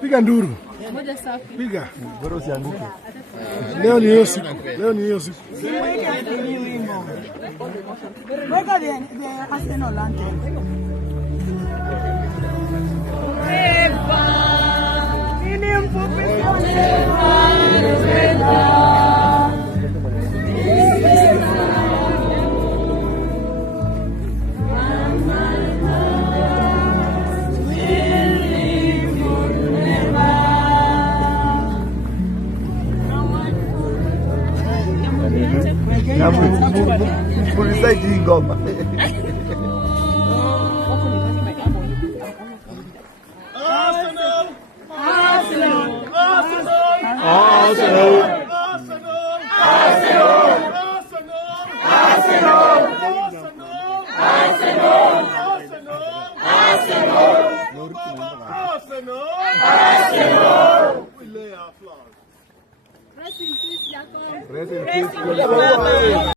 Piga nduru. Moja safi. Piga. Bora usianguke. Leo ni hiyo siku. Leo ni hiyo siku. Weka the Arsenal anthem. Ini mfupi Gravesite ngoma. Arsenal! Arsenal! Arsenal! Arsenal! Arsenal! We lay our flags. Rest in peace, Jacob. Rest in peace.